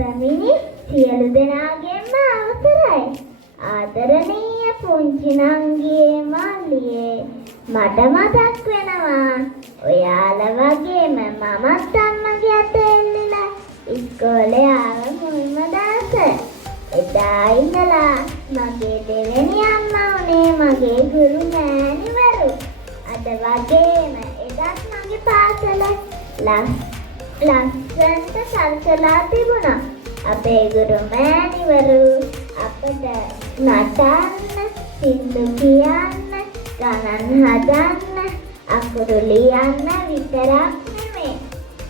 පැමිණි සියලු දෙනාගේම අවසරයි. ආදරණීය පුංචි නංගියේ මල්ලියේ මට මතක් වෙනවා ඔයාලා වගේම මමත් අම්මගේ අතේ එල්ලලා ඉස්කෝලේ ආව මුල්ම දවසේ. එදා ඉඳලා මගේ දෙවෙනි අම්මා උනේ මගේ ගුරු මෑණිවරු. අද වගේම එදත් මගේ පාසල ලස්සනට සල්සලා තිබුණා. අපේ ගුරු මෑණිවරු අපට නටන්න, සින්දු කියන්න, ගණන් හදන්න, අකුරු ලියන්න විතරක් නෙමෙයි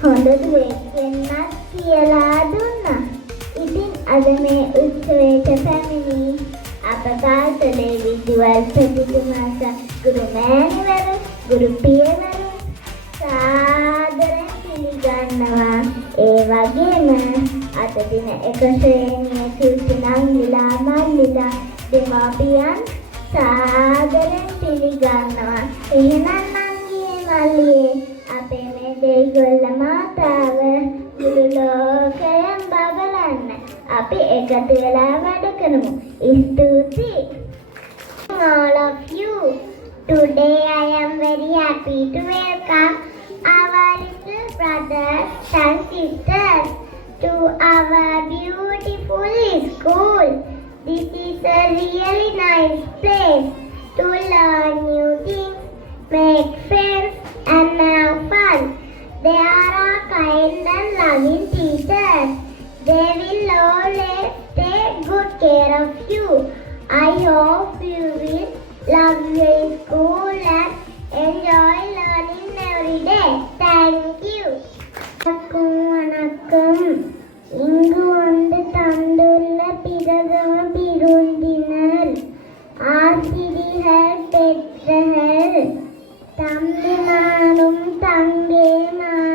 හොඳ දුවෙක් වෙන්නත් කියලා දුන්නා. ඉතින් අද මේ උත්සවයට පැමිණි අප පාසලේ විදුහල් ප්‍රතිතුමා ගුරු මෑණිවරු, ගුරු පියවරු සාදරයෙන් පිළිගන්නවා. ඒ වගේම අද දින 1 ශ්‍රේණියේ සුසු නංගිලා මල්ලිලා දෙමාපියන් සාදරයෙන් පිළිගන්නවා. එහෙනම් නංගියේ මල්ලියේ අපේ මේ දෙයිගොල්ල මාතාව මුළු ලෝකයම බබලන්න අපි එකතු වෙලා වැඩ කරමු. ස්තුතියි. All of you. Today I am very happy to welcome our little brothers and sisters to our beautiful school. This is a really nice place to learn new things, make friends and have fun. There are kind and loving teachers. They will always take good care of you. I hope you will love your school and enjoy learning every day. Thank you. வணக்கம். இங்கு வந்து தந்துள்ள பிறகம பிருந்தினர் ஆசிரியர்கள் பெற்றகள் தம்பிமாரும் தங்கேமாரும்